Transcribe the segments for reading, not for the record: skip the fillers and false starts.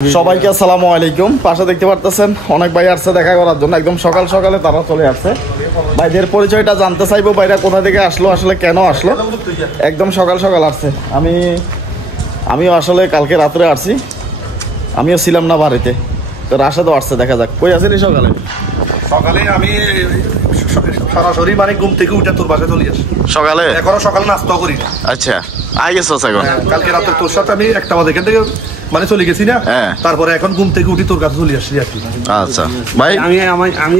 সবাইকে আসসালামু আলাইকুম। পাশে দেখতে পারতেছেন অনেক ভাই আসছে দেখা করার জন্য, একদম সকাল সকালে তারা চলে আসছে। ভাইদের পরিচয়টা জানতে চাইবো, ভাইরা কোথা থেকে আসলো, আসলে কেন আসলো, একদম সকাল সকাল আসছে। আমিও আসলে কালকে রাত্রে আসছি, আমিও ছিলাম না বাড়িতে, তো রাশেদও আসছে। দেখা যাক কই আছিলি সকালে। সকালে আমি সরাসরি মানে ঘুম থেকে উঠে তোর বাসায় চলে আসি সকালে, এখনো সকালে নাস্তা করি না। আচ্ছা আই গেছো এখন? কালকে রাতে তোর সাথে আমি একটা বাজে এখান থেকে মানে চলে গেছি না, তারপরে এখন ঘুম থেকে উঠি তোর কাছে চলে আসছি আর কি। আচ্ছা ভাই, আমি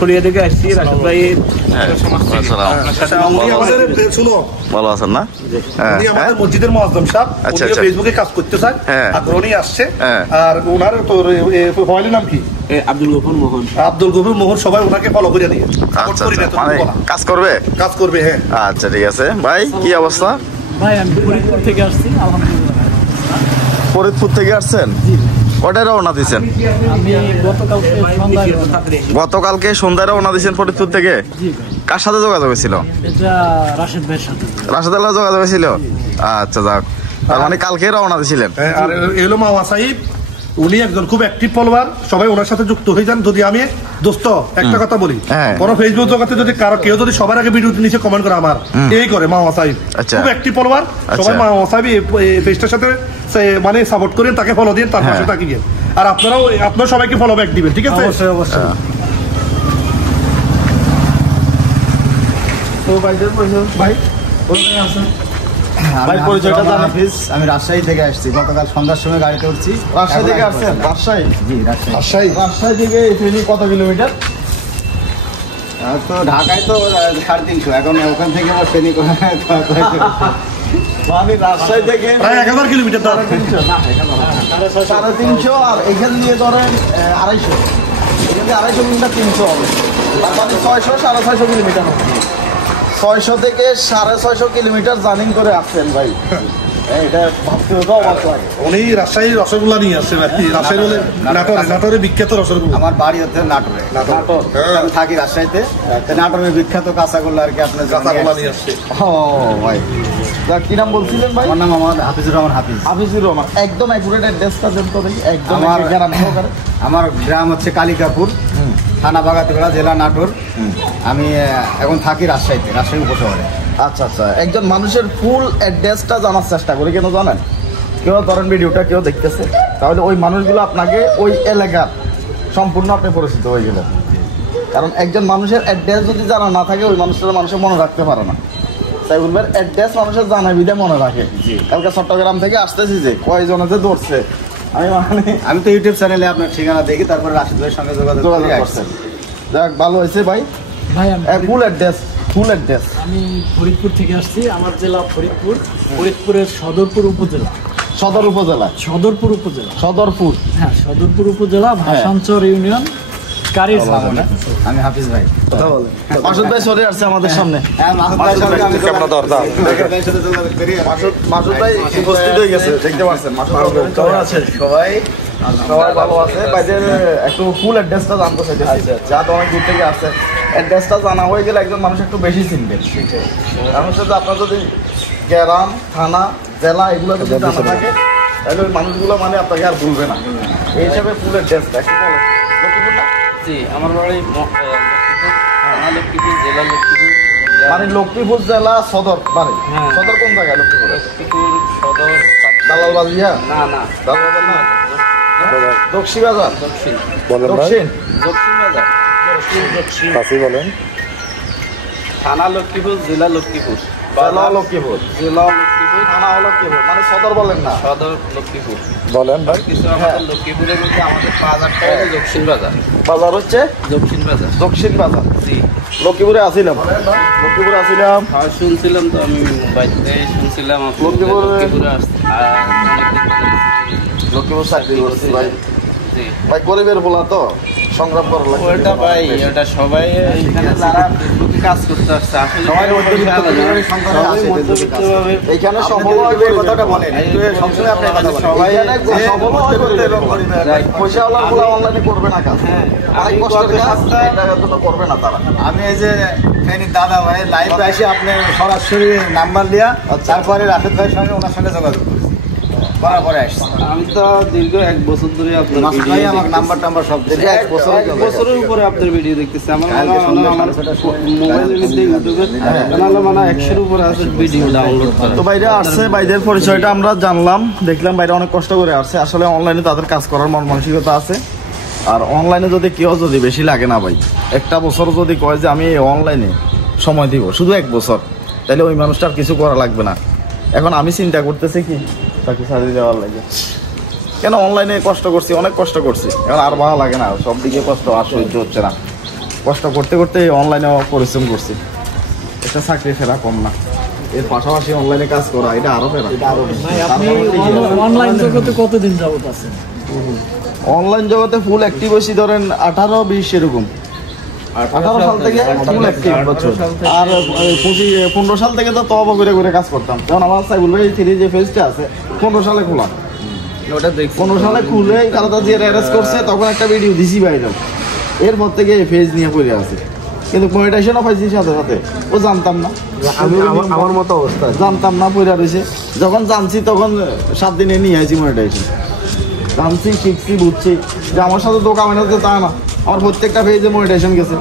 ফরিয়া থেকে আসছি। রাশেদ ভাই শুনো, ভালো আছেন না? উনি আমাদের মসজিদের মুয়াজ্জম সাহেব, উনি ফেসবুকে কাজ করতে চান, আগ্রহী আসছে। আর ওনার তোর ফয়েলের নাম কি? আব্দুল গফুর মোহন। আব্দুল গফুর মোহন, সবাই ওনাকে ফলো করে দিয়ে কাজ করবে। হ্যাঁ আচ্ছা ঠিক আছে ভাই, কি অবস্থা? ভাই আমি ফরিদপুর থেকে আসছি। আলহামদুলিল্লাহ। ফরিদপুর থেকে আসছেন? কটায় রওনা দিচ্ছেন? আমি গতকালকে সন্ধ্যায় রওনা দিচ্ছেন ফরিদপুর থেকে? কার সাথে যোগাযোগ হয়েছিল? এটা রাশেদ ভাইয়ের সাথে। রাশেদ আল্লাহ যোগাযোগ হয়েছিল? আচ্ছা যাক, তার মানে কালকে রওনা দিয়েছিলেন। আর এলো মাওয়া সাহিব, উনি একজন খুব অ্যাক্টিভ ফলোয়ার, সবাই ওনার সাথে যুক্ত হয়ে যান। যদি আমি দোস্ত একটা কথা বলি, কোন ফেসবুক জগতে যদি কারো কেউ যদি সবার আগে ভিডিওতে নিচে কমেন্ট করে আমার এই করে মাওয়া সাহিব, খুব অ্যাক্টিভ ফলোয়ার, সবাই মাওয়া সাহিব এই পেজটার সাথে মানে সাপোর্ট করেন, তাকে ফলো দিন, তার পাশে তাকিয়ে। আর আপনারাও আপনারা সবাইকে ফলো ব্যাক দিবেন, ঠিক আছে? অবশ্যই অবশ্যই। তো ভাই আমি রাজশাহী থেকে আসছি, গতকাল সন্ধ্যার সময় গাড়িতে উঠছি। রাজশাহী থেকে আসছেন? রাজশাহী? জি রাজশাহী। রাজশাহী থেকে ফেনী কত কিলোমিটার? তো ঢাকায় তো 350, এখন ওখান থেকে আমার ফেনী মানে রাজশাহী থেকে প্রায় 1000 কিলোমিটার। 350, আর এখান দিয়ে ধরেন 250, এখান দিয়ে 250 কিলোমিটার, 300 হবে, তার মানে 600 650 কিলোমিটার হবে। 600 থেকে 650 কিলোমিটার জার্নি করে আসছেন ভাই, এটা ভাবতে তো অবাক লাগে। উনি রাজশাহীর রসগোল্লা নিয়ে আসছেন আর কি। রাজশাহী বলে নাটোরে বিখ্যাত রসগোল্লা। আমার বাড়ি হচ্ছে নাটোরে। আমি থাকি রাজশাহীতে, নাটোরের বিখ্যাত কাঁচাগোল্লা আর কি। আপনার কাঁচাগোল্লা নিয়ে আসছে। ও ভাই, কি নাম বলছিলেন ভাই? আমার নাম মোহাম্মদ হাফিজুর রহমান। হাফিজুর রহমান, একদম অ্যাকুরেট অ্যাড্রেসটা দেন তো দেখি। একদম আমার গ্রাম হচ্ছে কালিকাপুর, থানা বাগাতিপাড়া, জেলা নাটোর। আমি এখন থাকি রাজশাহীতে, রাজশাহী উপশহরে। আচ্ছা আচ্ছা, একজন মানুষের ফুল অ্যাড্রেসটা জানার চেষ্টা করি, কেন জানেন? কেউ ধরেন ভিডিওটা কেউ দেখতেছে, তাহলে ওই মানুষগুলো আপনাকে ওই এলাকার সম্পূর্ণ আপনি পরিচিত হয়ে গেলেন। কারণ একজন মানুষের অ্যাড্রেস যদি জানা না থাকে, ওই মানুষটা মানুষের মনে রাখতে পারে না। তাই বলবেন অ্যাড্রেস মানুষের জানা বিধে মনে রাখে। কালকে চট্টগ্রাম থেকে আসতেছি, যে কয়জনে যে ধরছে, আমি তো ইউটিউব চ্যানেলে আপনার ঠিকানা দেখি, তারপরে রাশিদ ভাইয়ের সঙ্গে যোগাযোগ করছেন। যাক ভালো হয়েছে ভাই। ভাই ফুল অ্যাড্রেস। আমি ফরিদপুর থেকে আসছি। আমার জেলা ফরিদপুর, ফরিদপুরের সদরপুর উপজেলা। সদরপুর, হ্যাঁ সদরপুর উপজেলা, ভাষাঞ্চর ইউনিয়ন, কারির। আমি হাফিজ ভাই। কথা বলেন। মাসুদ ভাই চলে আসছে আমাদের সামনে। মাসুদ ভাই উপস্থিত হয়ে গেছে, দেখতে পাচ্ছেন। কেমন আছেন সবাই? সবাই ভালো আছে। ভাইদের একটু ফুল অ্যাড্রেসটা জানতে চাইছি, যা তো অনেক দূর থেকে আসছে। অ্যাড্রেসটা জানা হয়ে গেলে একজন মানুষ একটু বেশি চিনবে। কারণ হচ্ছে আপনার যদি গ্রাম, থানা, জেলা এগুলো যদি জানা থাকে, তাহলে ওই মানুষগুলো মানে আপনাকে আর ভুলবে না। এই হিসাবে ফুল অ্যাড্রেসটা একটু বলেন। লক্ষ্মীপুর না? জি, আমার বাড়ি লক্ষ্মীপুর, জেলা লক্ষ্মীপুর। মানে লক্ষ্মীপুর জেলা সদর বাড়ি। সদর কোন জায়গায়? লক্ষ্মীপুর সদর। দালাল বাজিয়া? না দালাল বাজার না, দক্ষিণ বাজার। দক্ষিণ বাজার বলেন। থানা লক্ষ্মীপুর, জেলা লক্ষ্মীপুর। জেলা লক্ষ্মীপুর, থানা লক্ষ্মীপুর, মানে সদর বলেন না, সদর লক্ষ্মীপুর বলেন ভাই। কিছু আমাদের লক্ষ্মীপুরের মধ্যে আমাদের বাজারটা হলো দক্ষিণ বাজার। বাজার হচ্ছে দক্ষিণ বাজার। জি, লক্ষ্মীপুরে আসিলাম। শুনছিলাম তো, আমি বাড়িতে শুনছিলাম লক্ষ্মীপুরে আসছে। লক্ষ্মীপুর চাকরি করছি ভাই। জি ভাই, গরিবের বলা তো সংগ্রাম করা লাগবে। ওটা ভাই, ওটা সবাই এখানে যারা কাজ করতে আসছে আসলে এইখানে সফল কথাটা বলেন, সবসময় আপনার কথা বলেন। সবাই পয়সাওয়ালা বলা অনলাইনে করবে না কাজ, অনেক কষ্টের কাজ, এটার জন্য করবে না তারা। আমি এই যে দাদা ভাই লাইভে এসে আপনি সরাসরি নাম্বার দিয়া, তারপরে রাশেদ ভাইয়ের সঙ্গে ওনার সঙ্গে যোগাযোগ করছি। করা করে আসছি। আমি তো দীর্ঘ 1 বছর ধরে আপনার মাসুদ ভাই আমার নাম্বার টাম্বার সব দিয়েছে, 1 বছর এক বছরের উপরে আপনার ভিডিও দেখতেছি। আমার মোবাইলের মধ্যে ইউটিউবে চ্যানেলে মানে 100-এর উপরে আছে ভিডিও ডাউনলোড করা। তো বাইরে আসছে, বাইরের পরিচয়টা আমরা জানলাম, দেখলাম বাইরে অনেক কষ্ট করে আসছে। আসলে অনলাইনে তাদের কাজ করার মন মানসিকতা আছে। আর অনলাইনে যদি কেউ যদি বেশি লাগে না ভাই, একটা বছর যদি কয় যে আমি অনলাইনে সময় দিব শুধু 1 বছর, তাহলে ওই মানুষটার কিছু করা লাগবে না। এখন আমি চিন্তা করতেছি কি তাকে সাজিয়ে দেওয়ার লাগে, কেন অনলাইনে কষ্ট করছি, অনেক কষ্ট করছি, এখন আর ভালো লাগে না, সব দিকে কষ্ট আর সহ্য হচ্ছে না। কষ্ট করতে করতে অনলাইনে পরিশ্রম করছি, একটা চাকরি ফেরা কম না, এর পাশাপাশি অনলাইনে কাজ করা এটা আরো ফেরা। ভাই আপনি অনলাইন জগতে কতদিন যাবত আছেন? অনলাইন জগতে ফুল অ্যাক্টিভ হয়েছি ধরেন 18-20 এরকম, 18 সাল থেকে ফুল অ্যাক্টিভ বছর। আর 15 সাল থেকে তো তবা করে করে কাজ করতাম। যেমন আমার সাইবুল ভাই থ্রি যে ফেজটা আছে 15 সালে খোলা, ওটা দেখি 15 সালে খুলে খালেদা জিয়া অ্যারেস্ট করছে, তখন একটা ভিডিও দিছি বাইরে, এরপর থেকে ফেজ নিয়ে পড়ে আছে। কিন্তু মনিটাইজেশনও পাইছি সাথে সাথে, ও জানতাম না, আমার মতো অবস্থা জানতাম না, পড়ে রয়েছে। যখন জানছি তখন 7 দিনে নিয়ে আসি মনিটাইজেশন, জানছি শিখছি বুঝছি যে আমার সাথে দোকান হচ্ছে তা না। আমার প্রত্যেকটা ফেজে মনিটাইজেশন গেছে,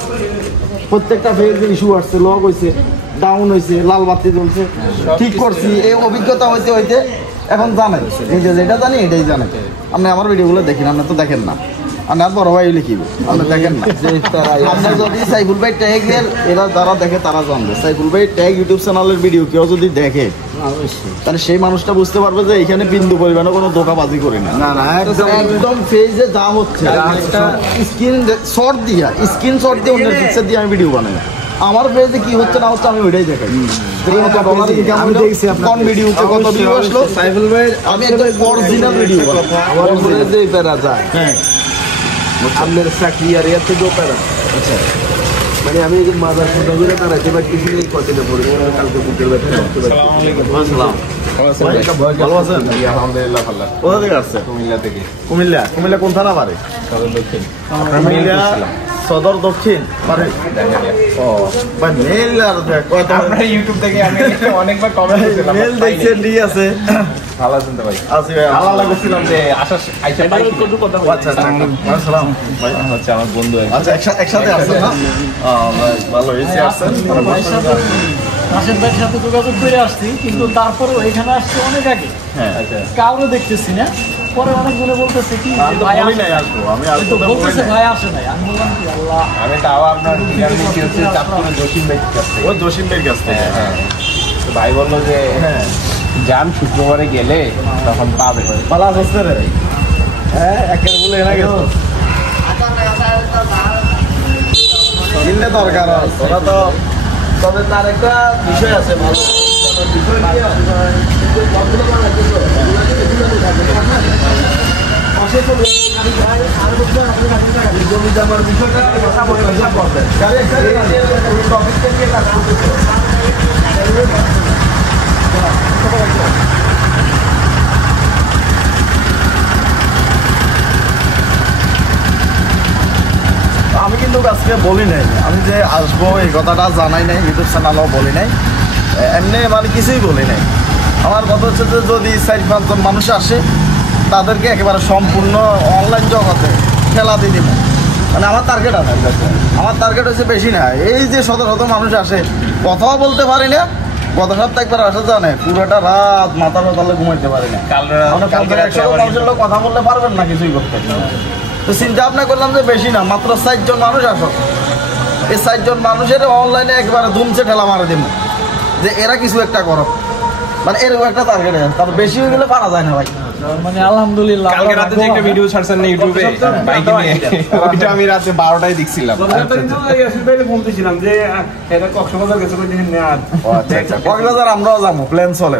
প্রত্যেকটা ফেজে ইস্যু আসছে, লক হয়েছে, ডাউন হয়েছে, লাল বাতি জ্বলছে, ঠিক করছি। এই অভিজ্ঞতা হইতে হইতে এখন জানে, এই যে যেটা জানি এটাই জানে। আপনি আমার ভিডিওগুলো দেখেন, আপনি তো দেখেন না, আপনার বড় ভাই লিখিব, আপনি দেখেন না। আপনার যদি সাইফুল ভাই ট্যাগের এরা যারা দেখে তারা জানবে, সাইফুল ভাই ট্যাগ ইউটিউব চ্যানেলের ভিডিও কেউ যদি দেখে তাহলে সেই মানুষটা বুঝতে পারবে যে এখানে বিন্দু পরিমাণে কোনো ধোঁকাবাজি করি না। না না একদম ফেজে যা হচ্ছে স্ক্রিন শট দিয়ে অন্যের পিকচার দিয়ে আমি ভিডিও বানাই। আমার ফেজে কি হচ্ছে না হচ্ছে আমি ওইটাই দেখাই। আমি দেখছি কোন ভিডিওতে কত ভিউ আসলো, সাইফুল ভাই আমি একদম অরিজিনাল ভিডিও আমার উপরে যে প্যারা যায়, হ্যাঁ আপনার চাকরি আর এর থেকেও প্যারা। আচ্ছা মানে আমি যে মাদার ফোন করে দাঁড়াইতে পারতেছি না, কদিনে পরে কালকে বুকের ব্যথা করতে পারছি। ভালো আছেন? আলহামদুলিল্লাহ ভালো। কোথা থেকে আসছে? কুমিল্লা থেকে। কুমিল্লা। কুমিল্লা কোন থানা পারে? সদর দক্ষিণ। কুমিল্লা সদর দক্ষিণ পারে। ও ভাই মেল আর কত আপনার ইউটিউব থেকে আমি অনেকবার কমেন্ট করেছিলাম। মেল দেখছেন, ঠিক আছে। ভালো আছেন তো ভাই? আছি ভাই, ভালো লাগছিল যে আশা আইসা পাই। আচ্ছা আসসালাম ভাই, হচ্ছে আমার বন্ধু। আচ্ছা একসাথে আসছেন না? ভালো হয়েছে আসছেন। রাশেদ ভাইয়ের সাথে যোগাযোগ করে আসছি, কিন্তু তারপরেও এখানে আসছে অনেক আগে, হ্যাঁ কাউরে দেখতেছি না। পরে অনেকজনে বলতেছে কি আমি তো ভাই বলি আসে নাই নাই। আসবো, আমি আমি তো আসবো বলতেছে ভাই আসে নাই। আমি বললাম কি আল্লাহ, আমি তাও আপনার কি হচ্ছে চাঁদপুরের জসিম ভাই কাছ থেকে। ওই জসিম ভাইয়ের কাছ থেকে। হ্যাঁ তো ভাই বললো যে হ্যাঁ যান শুক্রবারে গেলে তখন পাবে। ভালো আছিস রে? হ্যাঁ একের বলে এনে গেছো কিনলে দরকার ওরা তো। তবে তার একটা বিষয় আছে ভালো বিষয় নিয়ে জমি জমার বিষয়টা আমি কিন্তু আজকে বলি নাই, আমি যে আসবো এই কথাটা জানাই নাই, ইউটিউব চ্যানেলও বলি নাই, এমনি মানে কিছুই বলি নাই। আমার কথা হচ্ছে যে যদি 4-5 জন মানুষ আসে তাদেরকে একেবারে সম্পূর্ণ অনলাইন জগতে খেলা দিয়ে দিব, মানে আমার টার্গেট আছে। আমার টার্গেট হচ্ছে বেশি না, এই যে শত শত মানুষ আসে কথাও বলতে পারি না, গত সপ্তাহে একবার আসা জানে পুরোটা রাত মাথার তালে ঘুমাইতে পারি না। মানুষের লোক কথা বলতে পারবেন না কিছুই করতে। তো চিন্তা ভাবনা করলাম যে বেশি না, মাত্র 4 জন মানুষ আসো, এই 4 জন মানুষের অনলাইনে একবারে ধুমছে ঠেলা মারা দিব যে এরা কিছু একটা করো, মানে এরকম একটা টার্গেট আছে। তার বেশি হয়ে গেলে পারা যায় না ভাই। মানে আলহামদুলিল্লাহ কালকে রাতে যে একটা ভিডিও ছাড়ছেন না ইউটিউবে বাইকে নিয়ে, ওইটা আমি রাতে 12টায় দেখছিলাম। বলতেছিলাম যে এটা কক্সবাজার গেছে কক্সবাজার আমরাও যাবো, প্ল্যান চলে,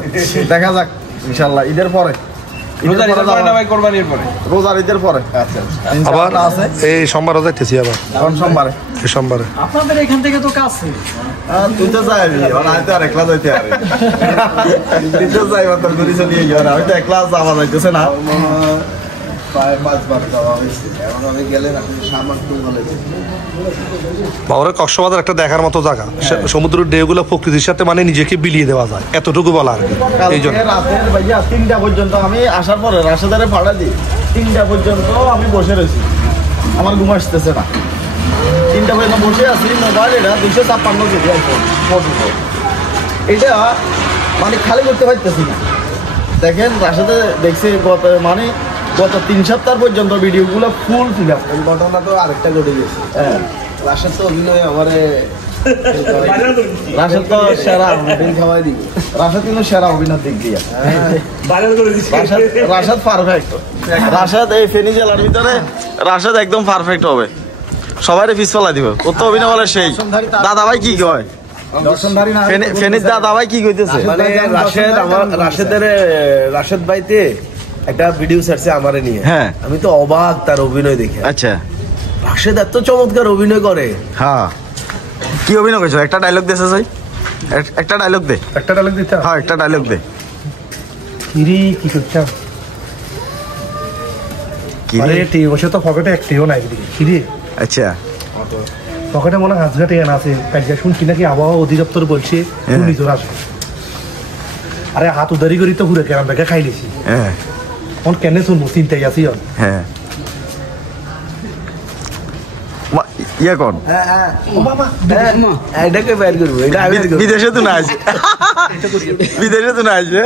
দেখা যাক ইনশাল্লাহ ঈদের পরে। রোজার ঈদের পরে না ভাই, কোরবানির পরে? রোজার ঈদের পরে। আচ্ছা আবার আছে এই সোমবারও যাইতেছি, আবার কোন সোমবারে? এই সোমবারে। আপনাদের এখান থেকে তো কাছে। তুই তো যাইবি, আমি তো আর একলা যাইতে পারি। তুই তো যাইবা তোর ঘুরি চলিয়ে গিয়ে, আমি তো একলা যাওয়া যাইতেছে না। প্রায় 5 বার যাওয়া হয়েছে, এখন আমি গেলে আসলে সামান টু বলে বাবরের কক্সবাজার একটা দেখার মতো জায়গা, সমুদ্রের ঢেউগুলো প্রকৃতির সাথে মানে নিজেকে বিলিয়ে দেওয়া যায়, এতটুকু বলা আর কি। এই জন্য রাতের ভাইয়া 3টা পর্যন্ত আমি আসার পরে রাশেদারে ভাড়া দিই, 3টা পর্যন্ত আমি বসে রয়েছি, আমার ঘুম আসতেছে না। 3টা পর্যন্ত বসে আছি, মোবাইল এটা 256 জিবি আইফোন 14 এটা মানে খালি করতে পারতেছি না। দেখেন রাশেদে দেখছি গত 3 সপ্তাহ পর্যন্ত ভিডিওগুলো ফুল ফিল আপ। এই ঘটনা তো আরেকটা ঘটে গেছে। হ্যাঁ, রাশেদ তো অভিনয় আমারে রাশেদ তো সেরা, দিন খাওয়াই দিবে। রাশেদ কিন্তু সেরা অভিনয় দিক দিয়ে রাশেদ পারফেক্ট। রাশেদ এই ফেনী জেলার ভিতরে রাশেদ একদম পারফেক্ট হবে, সবাই পিছ ফেলা দিব। ও তো অভিনয় বলে সেই দাদা ভাই কি কয়, দর্শনধারী না ফেনীর দাদা ভাই কি কইতেছে? মানে রাশেদ ভাইতে একটা ভিডিও ছাড়ছে আমারে নিয়ে, হ্যাঁ। আমি তো অবাক তার অভিনয় দেখে। আচ্ছা, রাশেদ এত চমৎকার অভিনয় করে। হ্যাঁ, কি অভিনয় করছো? একটা ডায়লগ দেছে ভাই, একটা ডায়লগ দে। একটা ডায়লগ দিতে হ্যাঁ, একটা ডায়লগ দে। কিরি কি করছো? কি আরে রে? টি বসে তো পকেটে একটিও নাই দিকে কিরি, আচ্ছা, পকেটে মনে হয় হাজঘাটে এনে আছে। কালকে শুনছি নাকি আবহাওয়া অধিদপ্তর বলছে ঘূর্ণিঝড় আসবে। আরে হাত উদারি করি তো ঘুরে কেরাম দেখে খাইলেছি, হ্যাঁ এখন কেনে শুনবো, চিন্তাই আছি। হ্যাঁ, ইয়ে কোন এটাকে বের করবো, এটা আমি দেখবো। বিদেশে তো না আসবে, বিদেশে তো না আসবে।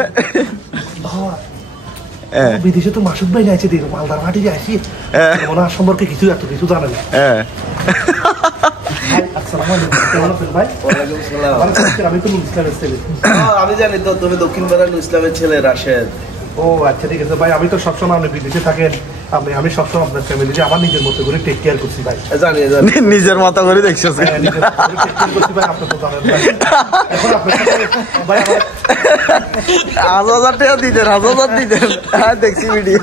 হ্যাঁ বিদেশে তো মাসুদ ভাই যাইছে, দেখো মালদার মাটি যাইছি, হ্যাঁ। মনে হয় সম্পর্কে কিছু এত কিছু জানে না। হ্যাঁ, ভাই, আসসালামু আলাইকুম। কেমন আছেন ভাই? ওয়ালাইকুম আসসালাম। আমি তো নুন ইসলামের ছেলে। আমি জানি তো তুমি দক্ষিণ পাড়ার ইসলামের ছেলে রাশেদ। ও আচ্ছা, ঠিক আছে ভাই। আমি তো সবসময় আপনি বিদেশে থাকেন, আমি সবসময় আপনার ফ্যামিলিকে আমার নিজের মতো করে টেক কেয়ার করছি ভাই। জানি জানি। নিজের মতো করে দেখছো। হ্যাঁ, নিজের মতো করে take care করছি ভাই, আপনি তো জানেন ভাই। এখন আপনার সাথে ভাই আমার 1000 টাকা দিতেন, 1000 দিতেন। হ্যাঁ, দেখছি ভিডিও।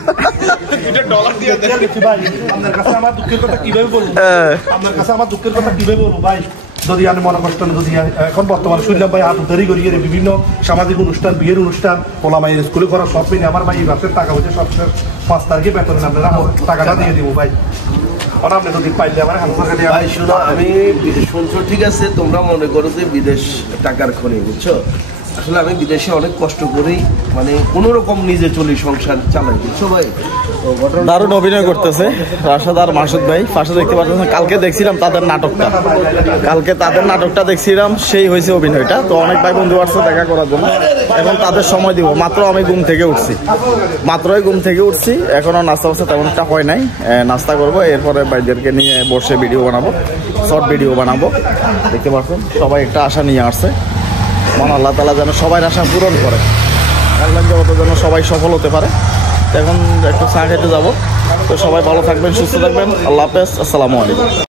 take care করছি ভাই। আপনার কাছে আমার দুঃখের কথা কিভাবে বলবো, আপনার কাছে আমার দুঃখের কথা কিভাবে বলবো ভাই? যদি আমি মনে কষ্ট, যদি এখন বর্তমানে শুনলাম ভাই হাত উদ্ধারি করিয়ে বিভিন্ন সামাজিক অনুষ্ঠান, বিয়ের অনুষ্ঠান, পোলা মায়ের স্কুলে করা সব মিলে আমার ভাই এই মাসের টাকা হচ্ছে সব 5 তারিখে বেতন আপনারা টাকাটা দিয়ে দিব ভাই। আপনি যদি পাইলে আমার ভাই শোনো, আমি শুনছো ঠিক আছে, তোমরা মনে করো যে বিদেশ টাকার খনি, বুঝছো? আসলে আমি বিদেশে অনেক কষ্ট করি, মানে কোনো রকম নিজে চলি, সংসার চালাই, বুঝছো ভাই? তো ঘটনা দারুণ অভিনয় করতেছে রাশেদ আর মাসুদ ভাই। পাশে দেখতে পাচ্ছেন, কালকে দেখছিলাম তাদের নাটকটা দেখছিলাম, সেই হয়েছে অভিনয়টা। তো অনেক ভাই বন্ধু আসছে দেখা করার জন্য, এখন তাদের সময় দিব। মাত্র আমি ঘুম থেকে উঠছি, এখনো নাস্তা বাস্তা তেমন একটা হয় নাই। নাস্তা করবো, এরপরে ভাইদেরকে নিয়ে বসে ভিডিও বানাবো, শর্ট ভিডিও বানাবো। দেখতে পাচ্ছেন সবাই একটা আশা নিয়ে আসছে, মহান আল্লাহ তাআলা যেন সবাই আশা পূরণ করে, অনলাইন জগতে যেন সবাই সফল হতে পারে। এখন একটু চা খেতে যাবো। তো সবাই ভালো থাকবেন, সুস্থ থাকবেন। আল্লাহ হাফেজ, আসসালামু আলাইকুম।